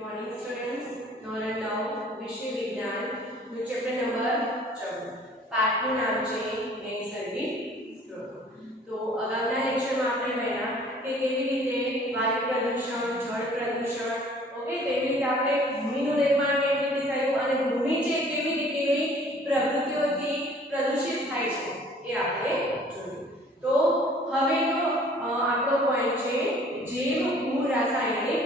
Morning students ધોરણ 9 વિષય વિજ્ઞાન નું ચેપ્ટર નંબર 14 પાઠનું નામ છે નૈસર્ગિક સ્ત્રોતો। તો અગાઉના લેક્ચરમાં આપણે ભણ્યા કે કેવી રીતે વાયુ પ્રદૂષણ, જળ પ્રદૂષણ, ઓકે, કેવી રીતે આપણે ભૂમિનું નિર્માણ કેવી રીતે થયું અને ભૂમિ છે કેવી રીતે કેવી પ્રવૃત્તિઓથી પ્રદૂષિત થાય છે એ આપણે જોયું। તો હવેનો આપણો પોઈન્ટ છે જૈવ ભૂરાસાયણિક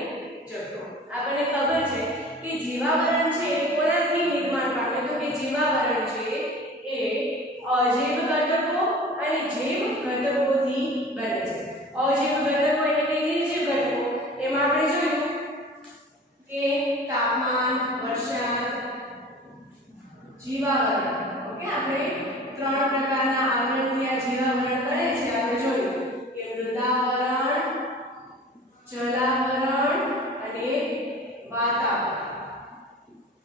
ચક્રો। આપણને ખબર છે કે જીવાવરણ છે એ કોનાથી નિર્માણ પામે, તો કે જીવાવરણ છે એ અજૈવ ઘટકો અને જૈવ ઘટકોથી બને છે। અજૈવ ઘટકો એટલે કે નિર્જીવ ઘટકો, એમાં આપણે જોયું કે તાપમાન, વરસાદ, જીવાવરણ, ઓકે, આપણે ત્રણ પ્રકારના આવરણથી આ જીવાવરણ બને છે। આપણે જોયું કે મૃદાવરણ, જલાવરણ અને વાતાવરણ।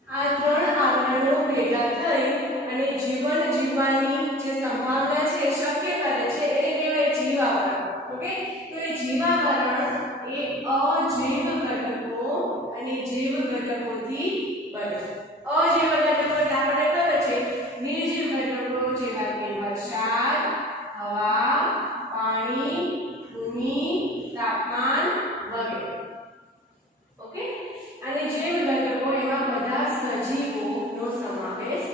આ ત્રણ આવરણો ભેગા થઈ અને જીવન જીવવાની જે સંભાવના છે એ શક્ય કરે છે એટલે કહેવાય જીવાવરણ, ઓકે। તો એ જીવાવરણ એ અજૈવ ઘટકો અને જૈવ ઘટકોથી બને છે। અજૈવ ઘટકો એટલે આપણને ખબર છે નિર્જીવ ઘટકો જેવા કે વરસાદ, હવા, પાણી, ભૂમિ, તાપમાન વગેરે, ઓકે। અને જૈવ ઘટકો એમાં બધા સજીવોનો સમાવેશ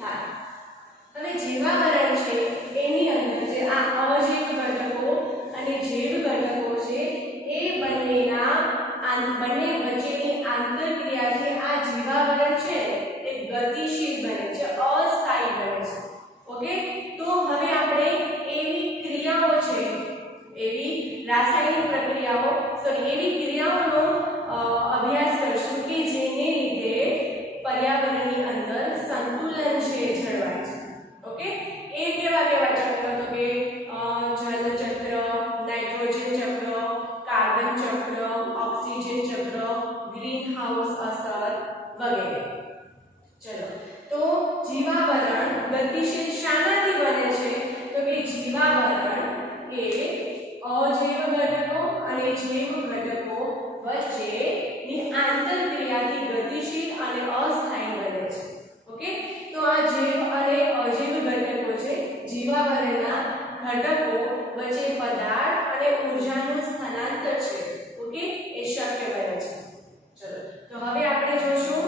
થાય। હવે જીવાવરણ છે એની અંદર જે આ અજૈવ ઘટકો અને જૈવ ઘટકો છે એ બંને વચ્ચેની આંતરક્રિયાથી આ જીવાવરણ છે એ ગતિશીલ બને છે, અસ્થાયી બને છે, ઓકે। તો હવે આપણે એવી ક્રિયાઓ છે, એવી રાસાયણિક પ્રક્રિયાઓ, એવી ક્રિયાઓનો અભ્યાસ કરશું કે જેને લીધે પર્યાવરણની અંદર સંતુલન છે જળવાય છે, ઓકે। એ કેવા કેવા ચક્ર, તો કે જલ ચક્ર, નાઇટ્રોજન ચક્ર, કાર્બન ચક્ર, ઓક્સિજન ચક્ર, ગ્રીન હાઉસ અસર વગેરે। ચલો, તો જીવાવરણ ગતિશીલ શાનાથી બને છે, તો કે જીવાવરણ એ અજૈવ ઘટકો અને જૈવ ઘટકો વચ્ચેની આંતરક્રિયાથી ગતિશીલ અને અસ્થાયી બને છે, ઓકે। તો આ જૈવ અને અજૈવ ઘટકો છે જીવાવરણના ઘટકો વચ્ચે પદાર્થ અને ઊર્જાનું સ્થાનાંતર છે, ઓકે, એ શક્ય બને છે। ચલો, તો હવે આપણે જોશું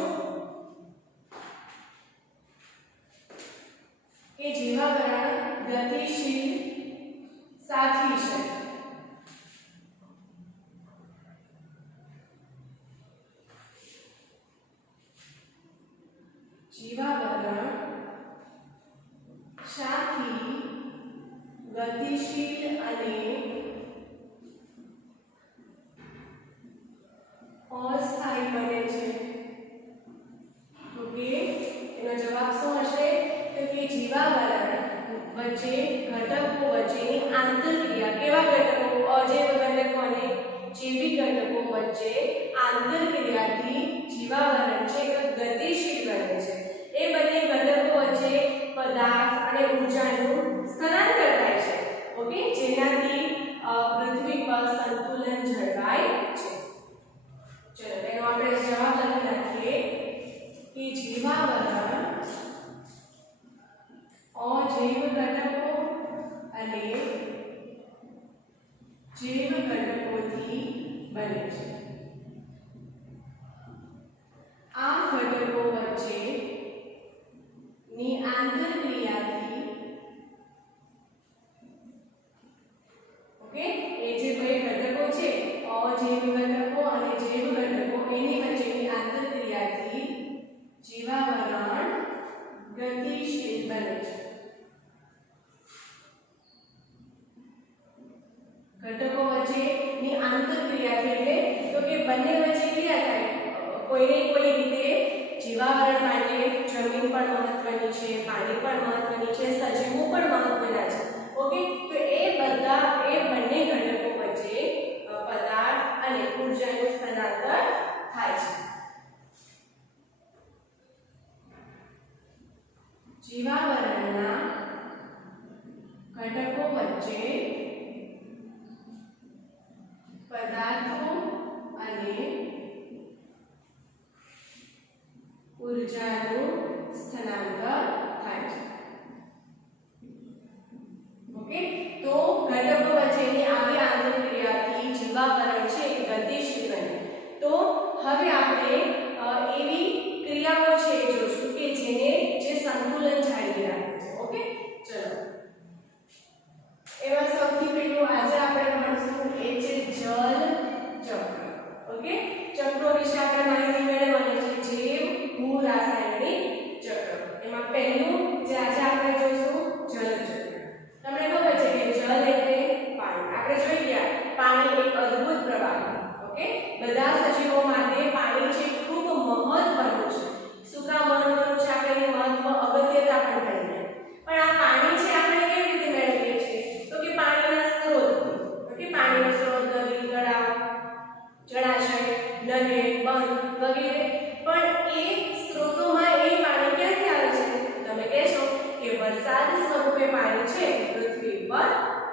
કે જીવાવરણ ગતિશીલ સાથી છે। જીવાવરણ સાથી, ગતિશીલ અને અસ્થાયી બને છે, ઓકે। એનો જવાબ શું હશે, તો કે જીવાવરણ વચ્ચે ઘટકો વચ્ચેની આંતરક્રિયા, કેવા ઘટકો, અજૈવ ઘટકો અને જૈવિક ઘટકો વચ્ચે આંતરક્રિયાથી જીવાવરણ છે ગતિશીલ બને છે। એ બંને ઘટકો વચ્ચે પદાર્થ અને ઊર્જાનું સ્થાનાંતર થાય છે, ઓકે, જેનાથી પૃથ્વી પર સંતુલન જળવાય છે। ચલો, એનો આપણે જવાબ લખી નાખીએ કે જીવાવરણ અજૈવ ઘટકો અને જૈવ ઘટકોથી બને છે। આ ઘટકો વચ્ચેની આંતરક્રિયાથી, ઓકે, એ જે બે ઘટકો છે અજૈવ ઘટકો અને જૈવ ઘટકો એની વચ્ચેની આંતરક્રિયાથી જીવાવરણ ગતિશીલ બને છે। ઘટકો વચ્ચેની આંતરક્રિયાથી એટલે તો કે બંને વચ્ચે ક્રિયા થાય, કોઈને કોઈ રીતે જીવાવરણ માટે જમીન પણ મહત્વની છે, પાણી પણ મહત્વની છે, સજીવો પણ મહત્વના છે, ઓકે। તો એ બંને ઘટકો વચ્ચે પદાર્થ અને ઊર્જાનું સ્થાનાંતર થાય છે। જીવાવરણના ઘટકો વચ્ચે પદાર્થો અને બધા સજીવો માટે પાણી છે ખૂબ મહત્વનું છે. શું કામ મહત્વનું છે? આપણે એની મહત્વ અગત્યતા પણ ભણીએ. પણ આ પાણી છે આપણે કેવી રીતે મેળવીએ છીએ? તો કે પાણીના સ્ત્રોતથી. ઓકે, પાણીનો સ્ત્રોત નદી, તળાવ, જળાશય, નહેર, બંધ વગેરે. પણ એ સ્ત્રોતોમાં એ પાણી ક્યાંથી આવે છે? તમે કહેશો કે વરસાદ સ્વરૂપે પાણી છે પૃથ્વી પર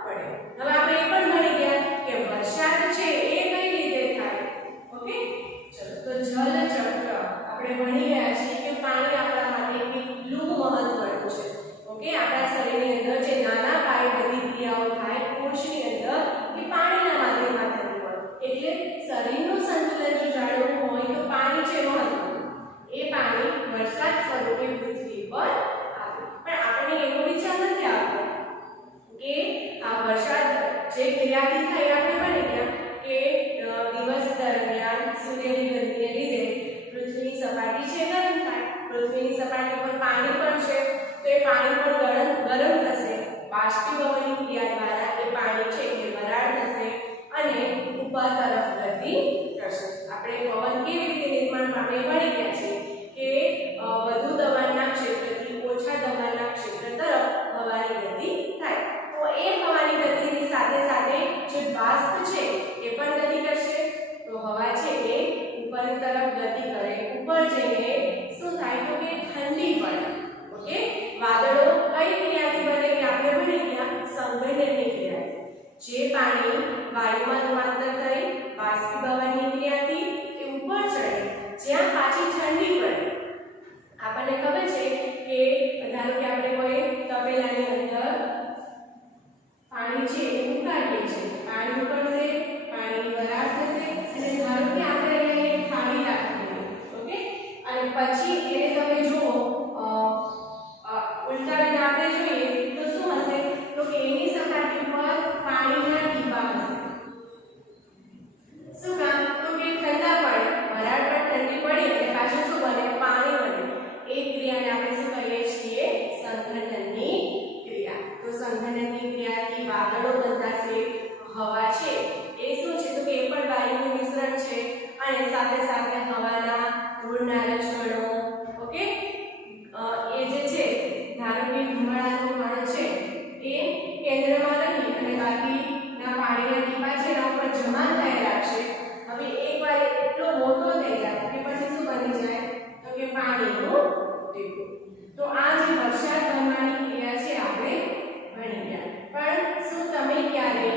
પડે. હવે આપણે એ પણ ભણી ગયા કે વરસાદ છે એ કઈ રીતે થાય. ઓકે, ચલો તો જલચક્ર આપણે ભણી ગયા છીએ કે પાણી આપણા માટે કેટલું મહત્વનું છે. ઓકે, આપણા શરીરની અંદર જે નાના પાયે બધી ક્રિયાઓ થાય કોષની અંદર એ પાણીના માધ્યમમાં થતી હોય. એટલે શરીરનું સંતુલન જો જાળવવું હોય તો પાણી છે મહત્વનું. એ પાણી વરસાદ સ્વરૂપે પૃથ્વી પર આવે. પણ આપણને એવો વિચાર નથી આવતો કે આ વરસાદ જે ક્રિયાથી થાય આપણે ભણી ગયા કે દિવસ દરમિયાન સૂર્યની ગરમીને લીધે પૃથ્વીની સપાટી છે ગરમ થાય. પૃથ્વીની સપાટી પર પાણી પણ છે તો એ પાણી પણ ગરમ થશે. બાષ્પીભવનની ક્રિયા દ્વારા એ પાણી છે એ વરાળ થશે અને ઉપર તરફ ગતિ કરશે. આપણે પવન કેવી રીતે નિર્માણ આપણે ભણી ગયા છે કે વધુ દબાણના ક્ષેત્રથી ઓછા દબાણના ક્ષેત્ર તરફ હવાની ગતિ થાય. તો એ હવાની ગતિની સાથે સાથે જે બાષ્પ છે એ પણ ગતિ કરશે. તો હવા છે એ ઉપરની તરફ ગતિ કરે. ઉપર જઈને શું થાય તો કે ઠંડી પડે. ઓકે, વાદળો કઈ ક્રિયાથી બને કે આપણે ભણી ગયા સંઘનનની ક્રિયાથી. જે પાણી વાયુમાં રૂપાંતર થઈ બાષ્પીભવનની ક્રિયાથી એ ઉપર ચડે જ્યાં પાછી ઠંડી પડે. આપણને ખબર છે કે ધારો કે આપણે કોઈ તપેલાની અંદર પાણી છે એ ઉકાળીએ છીએ. પાણી ઉકળશે, પાણી વરાળ થશે અને ધારો કે આપણે અહીંયા થાળી રાખી દઈએ. ઓકે, અને પછી એને તમે જુઓ ઉલટાવીને આપણે જોઈએ તો શું હશે તો કે એની સપાટી પર પાણીના ટીપાં હશે. શું કામ તો કે ઠંડા પડે, વરાળ પર ઠંડી પડી અને પાછું શું બને પાણી બને. એ ક્રિયાને આપણે શું કહીએ છીએ સંઘનનની ક્રિયા. તો સંઘનનની ક્રિયાથી વાદળો બંધાશે. હવા છે એ શું છે તો કે એ પણ વાયુનું મિશ્રણ છે અને સાથે સાથે હવાના ધૂળના લક્ષણો. ઓકે, એ જે છે ધારો કે ધુમાડાનો કણ છે એ કેન્દ્રમાં રહી અને બાકીના પાણીના ટીપાં છે એના ઉપર જમા થઈ રાખશે. હવે એકવાર એટલો મોટો થઈ જાય કે પછી શું બની જાય તો કે પાણીનું ટીપું. તો આ જે વરસાદ થવાની ક્રિયા છે આપણે ભણી ગયા. પણ શું તમે ક્યારે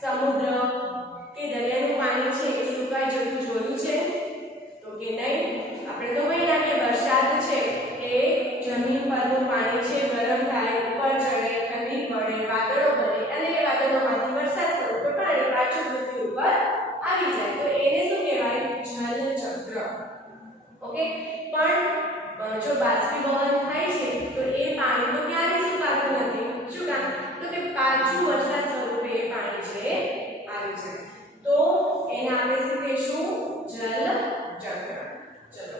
સમુદ્ર કે દરિયાનું પાણી છે એ સુકાઈ જતું જોયું છે તો કે નહીં. આપણે તો ભણ્યા કે વરસાદ છે એ જમીન પરનું પાણી છે ગરમ થાય, ઉપર ચડે, ઠંડી પડે, વાદળો બને અને એ વાદળોમાંથી વરસાદ સ્વરૂપે પાણી પાછું પૃથ્વી ઉપર આવી જાય. તો એને શું કહેવાય જલચક્ર. ઓકે, પણ જો બાષ્પીભવન થાય છે તો એ પાણી તો ક્યારેય સુકાતું નથી. શું કામ તો કે પાછું વરસાદ સ્વરૂપે એ પાણી છે આવી જાય. તો એને આપણે શું કહીશું જલચક્ર. ચલો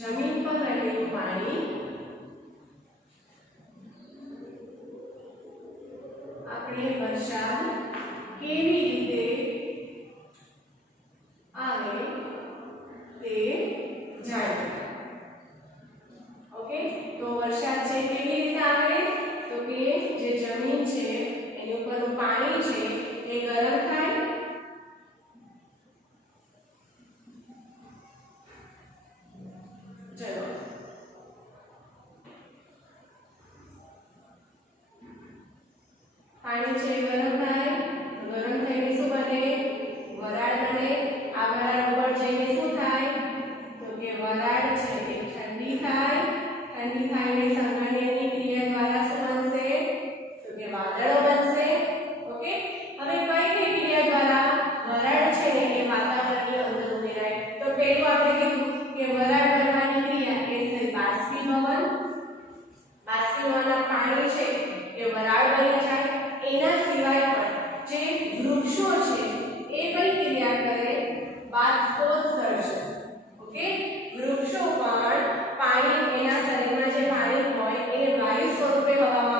જમીન પર રહેલું પાણી આપણે વરસાદ કેવી રીતે આવે તે જાણીએ. ઓકે, તો વરસાદ છે કેવી રીતે આવે તો કે જે જમીન છે એની ઉપરનું પાણી છે એ ગરમ થાય. ચલો પાણી છે ગરમ થાય. ગરમ થઈને શું બને વરાળ બને. આ વરાળ ઉપર જઈને શું થાય તો કે વરાળ છે એ ઠંડી થાય. ઠંડી થઈને સંઘનનની ક્રિયા દ્વારા શું બનશે તો કે વાદળો બનશે. ઓકે, હવે કઈ ક્રિયા દ્વારા વરાળ છે ને એ વાતાવરણની અંદર ઉમેરાય. તો પહેલું આપણે કીધું કે વરાળ બનવાની ક્રિયા એ થઈ બાષ્પીભવન. બાષ્પીભવનના પાણી છે એ વરાળ બની જાય. એના સિવાય પણ જે વૃક્ષો છે એ કઈ ક્રિયા કરે બાષ્પોત્સર્જન. ઓકે, વૃક્ષો પણ પાણી એના શરીરમાં જે પાણી હોય એને વાયુ સ્વરૂપે હવામાં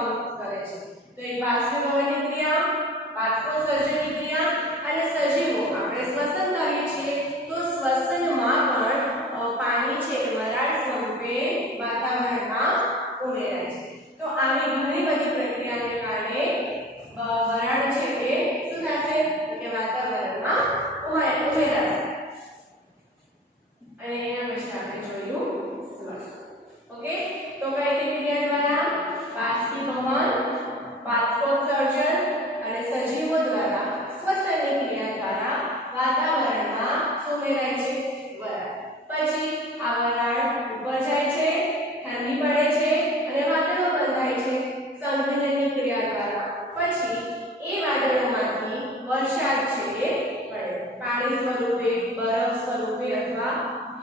સ્વરૂપે, બરફ સ્વરૂપે અથવા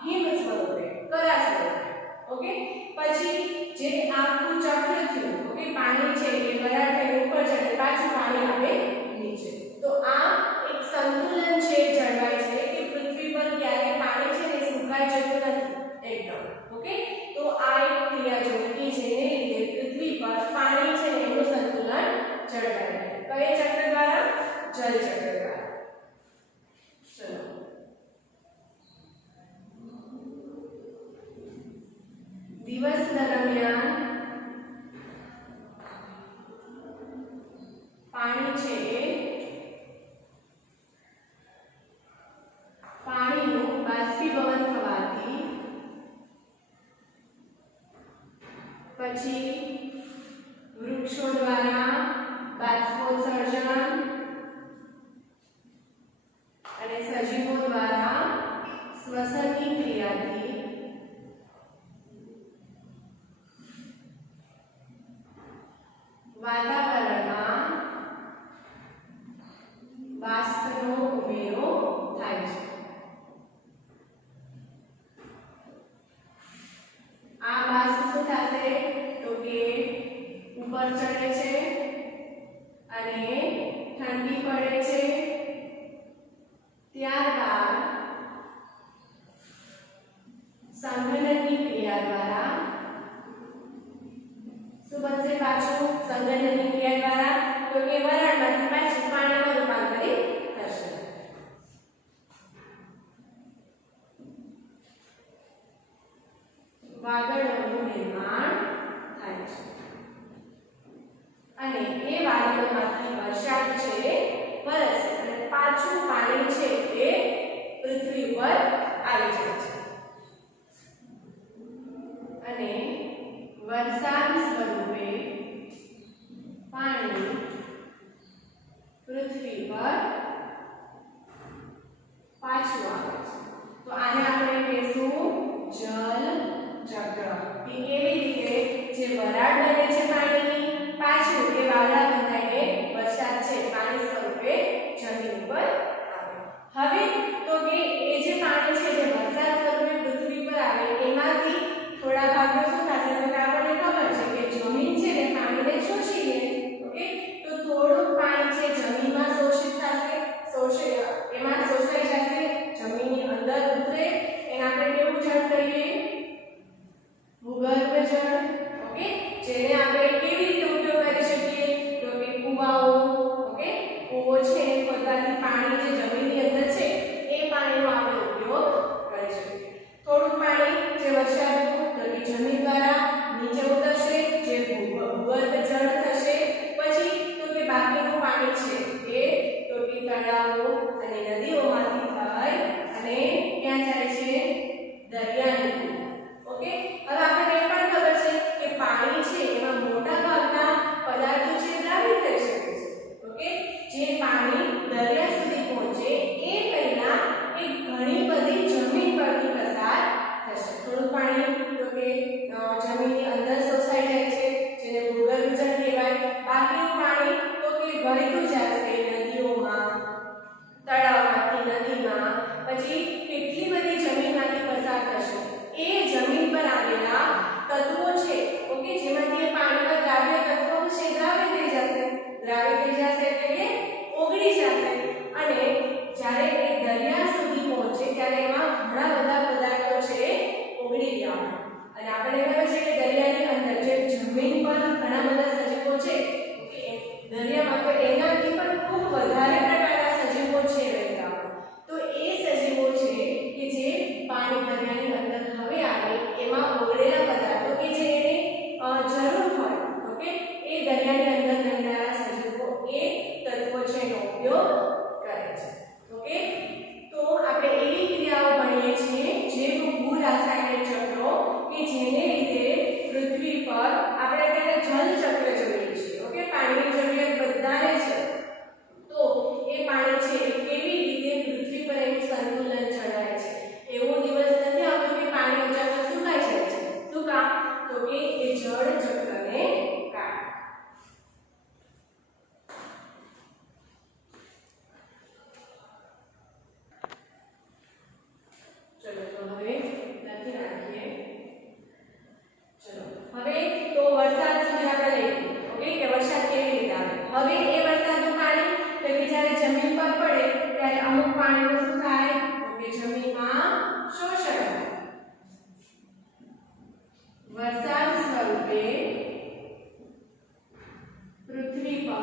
હિમ સ્વરૂપે, કરા સ્વરૂપે. ઓકે, પછી જે આખું ચક્ર થયું, ઓકે, પાણી છે એ વરાળ થઈને ઉપર ચડે, પાછું પાણી આવે નીચે. તો આ એક સંતુલન છે જળવાય છે કે પૃથ્વી પર ક્યારે પાણી છે ને સુકાઈ જતું નથી એકદમ. ઓકે, તો આ એક ક્રિયા જોઈ કે જેને લીધે પૃથ્વી પર પાણી છે ને એનું સંતુલન જળવાય રહે. કયા ચક્ર દ્વારા? જલ ચક્ર દ્વારા. ચલો, દિવસ દરમિયાન પાણી છે એ પાણીનું બાષ્પીભવન થવાથી પછી વૃક્ષો દ્વારા બાષ્પોત્સર્જન અને સજીવો દ્વારા શ્વસનની ક્રિયાથી વાતાવરણમાં બાષ્પનો ઉમેરો થાય છે. આ બાષ્પ શું થશે તો કે ઉપર ચડે છે અને ઠંડી પડે છે. ત્યારબાદ સંઘનનની ક્રિયા દ્વારા શું બનશે? પાછું સંઘનનની ક્રિયા દ્વારા તો કે વરાળમાંથી પાછું પાણીમાં રૂપાંતરિત થશે. વાદળોનું નિર્માણ થાય છે અને એ વાદળોમાંથી વરસાદ છે વરસે અને પાછું પાણી છે એ પૃથ્વી પર આવી જાય છે અને વરસાદ સ્વરૂપે પાણી પૃથ્વી પર પાછું આવે છે. તો આને આપણે કહીશું જલ ચક્ર. કે કેવી રીતે જે વરાળ બને છે પાણીની, પાછું એ વાદળ બંધાઈને વરસાદ છે પાણી સ્વરૂપે જમીન ઉપર આવે. હવે તો કે એ જે પાણી છે જે વરસાદ સ્વરૂપે પૃથ્વી પર આવે એમાંથી થોડા ભાગનો શું થશે તો કે આપણને ખબર છે કે જમીન છે ને પાણીને શોષી લે. ઓકે, તો થોડું પાણી છે જમીનમાં શોષિત થશે, એમાં શોષાઈ જશે, જમીનની અંદર ઉતરે, એને આપણે કેવું જળ કહીએ? ભૂગર્ભ જળ. ઓકે, જેને આપણે કેવી રીતે ઉપયોગ કરી શકીએ તો કે કુવાઓ. ઓકે, કુવો છે એ ખોદવાથી પાણી જે જમીનની અંદર છે એ પાણીનો આપણે ઉપયોગ કરી શકીએ. થોડું પાણી જે વરસાદનું તો કે જમીન દ્વારા નીચે ઉતરશે, જે ભૂગર્ભ જળ થશે. પછી તો કે બાકીનું પાણી છે એ તો કે તળાવો અને નદીઓમાંથી થઈ અને ક્યાં જાય છે? દરિયાની. ઓકે, હવે આપણને એ પણ ખબર છે કે પાણી છે એમાં મોટા ભાગના પદાર્થો છે દ્રાવ્ય થઈ શકે છે. ઓકે, જે પાણી દરિયા સુધી પહોંચે એ પહેલા એ ઘણી બધી જમીન પરથી પસાર થશે. થોડું પાણી તો કે જમીનની અંદર શોષાઈ જાય છે જેને ભૂગર્ભ જળ કહેવાય. બાકીનું પાણી તો કે વહેતું જશે નદીઓમાં, તળાવમાંથી નદીમાં, પછી કેટલી બધી જમીનમાંથી પસાર થશે. એ જમીન પર આવેલા તત્વો છે ઓકે જેમાંથી એ પાણીમાં દ્રાવ્ય તત્વો છે દ્રાવ્ય થઈ જશે. દ્રાવ્ય થઈ જશે એટલે કે ઓગળી જશે અને જ્યારે એ દરિયા સુધી પહોંચે ત્યારે એમાં ઘણા બધા પદાર્થો છે ઓગળી ગયા. અને આપણે ખબર છે કે દરિયાની અંદર જે જમીન પર ઘણા બધા સજીવો છે ઓકે દરિયામાં, તો એનાથી પણ ખૂબ વધારે પ્રકારના સજીવો છે રહેતા. તો એ સજીવો છે કે જે પાણી દરિયાની અંદર હવે આવે એમાં ઓગળેલા પદાર્થો કે જે એને જરૂર હોય ઓકે એ દરિયાની અંદર રહેનારા સજીવો એ તત્વો છે એનો ઉપયોગ કરે છે. ઓકે, તો આપણે એવી ક્રિયાઓ ભણીએ છીએ જે ભૂરાસાયણિક ચક્રો કે જેને લીધે પૃથ્વી પર આપણે તેને જલ ચક્ર જોઈએ છીએ. ઓકે, પાણીની જરૂરિયાત બધાને છે તો એ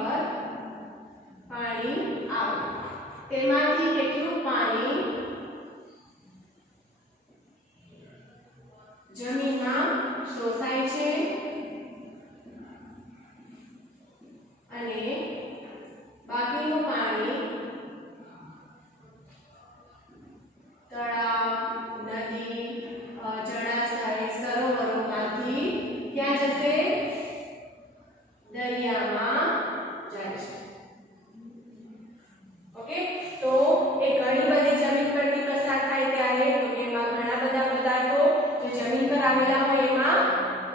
પર પાણી આવે તેમાંથી કેટલું પાણી જમીનમાં શોષાય છે અને બાકીનું પાણી તળાવ, નદી, જળાશય, સરોવરોમાંથી ક્યાં જશે? દરિયામાં જાય છે. ઓકે, તો એ ઘણી બધી જમીન પરથી પસાર થાય ત્યારે તો એમાં ઘણા બધા પદાર્થો જે જમીન પર આવેલા હોય એમાં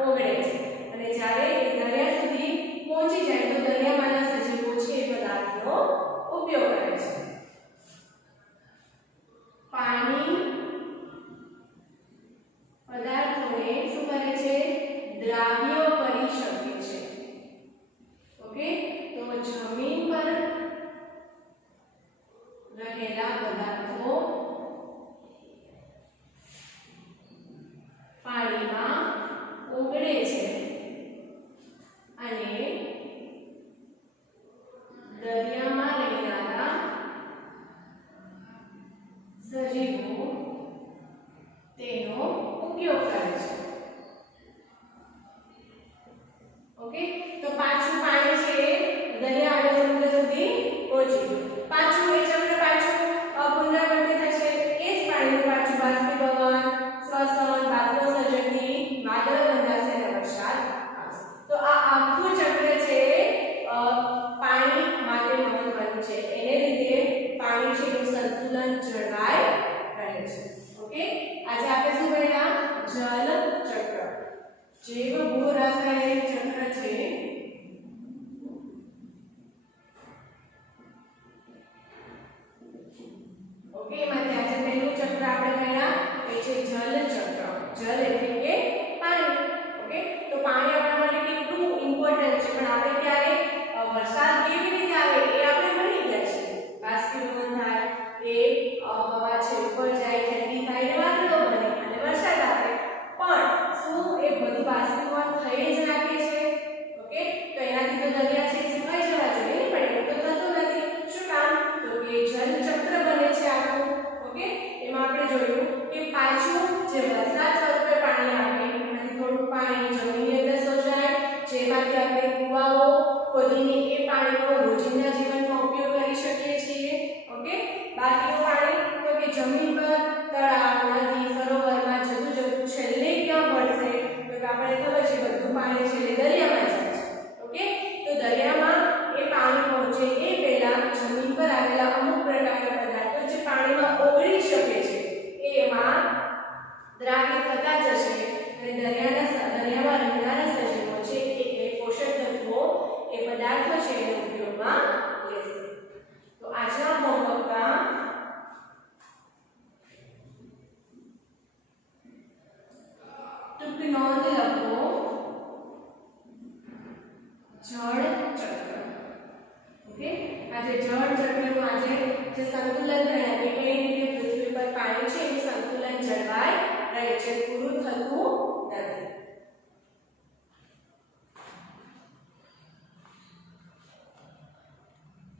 ઓગળે છે અને જ્યારે એ દરિયા સુધી પહોંચી જાય તો દરિયામાંના સજીવો છે એ પદાર્થનો ઉપયોગ કરે છે. પાણી પદાર્થોને શું કરે છે? દ્રાવ્ય કરી શકે છે. ઓકે, તો જમીન પર રહેલા પદાર્થો પાણીમાં ઓગળે છે અને દરિયામાં રહેનારા સજીવો તેનો ઉપયોગ કરે છે. ઓકે, તો પાછું પાણી છે દરિયા અને સમુદ્ર સુધી પહોંચી ગયું. પાછું એ ચક્ર પાછું પુનરાવર્તિત થશે. એ જ પાણીનું પાછું બાષ્પીભવન, શ્વસન, બાષ્પ સર્જનથી વાદળ બંધાશે અને વરસાદ આવશે. તો આ આખું ચક્ર છે પાણી માટે મહત્વનું છે. એને લીધે પાણી છે એનું સંતુલન જળવાય રહે છે. ઓકે, આજે આપણે શું ભણ્યા? જલ ચક્ર. જૈવ ભૂરાસાયણિક ચક્ર છે ઓકે, એમાંથી આજે પહેલું ચક્ર આપણે ભણ્યા એ છે જલ ચક્ર. જલ એટલે કે પાણી. ઓકે, તો પાણી આપણા માટે કેટલું ઇમ્પોર્ટન્ટ છે પણ આપણે ત્યારે વરસાદ કેવી રીતે આવે એ આપણે ભણી ગયા છીએ. બાષ્પીભવન થાય, એ હવા છે ઉપર જાય, ઠંડી થાય, વાદળો બને અને વરસાદ આવે. પણ શું એ બધું બાષ્પીભવન થઈ જ રાખે છે? ઓકે, તો એનાથી તો દરિયા છે સુકાઈ જવા જોઈએ ને, પણ એવું તો થતું નથી. શું કામ? તો કે જલ ચક્ર બને છે આખું. ઓકે, એમાં આપણે જોયું કે પાછું જે વરસાદ સ્વરૂપે પાણી આવે એમાંથી થોડું પાણી જમીનની અંદર શોષાય, જેમાંથી આપણે કુવાઓ ખોદીને એ પાણીનો રોજિંદા જીવનમાં ઉપયોગ કરી શકીએ છીએ. ઓકે, બાકીનું પાણી તો કે જમીન પર, તળાવ, નદી, સરોવરમાં જતું જતું છેલ્લે ક્યાં મળશે? તો કે આપણે ખબર છે બધું પાણી છેલ્લે દરિયામાં જાય છે. ઓકે, તો દરિયામાં એ પાણી પહોંચે એ પહેલા જમીન પર આવેલા અમુક પ્રકારના પદાર્થો જે પાણીમાં ઓગળી શકે છે એમાં દ્રાવ્ય થતા જશે અને દરિયામાં રહેનારા સજીવો છે એ પોષક તત્વો એ પદાર્થો છે એનો ઉપયોગમાં લેશે. તો આજના હોમવર્કમાં ટૂંકી નોંધ લખો. જળ ચક્ર. ઓકે, આજે જળ ચક્રનું આજે જે સંતુલન ભણ્યા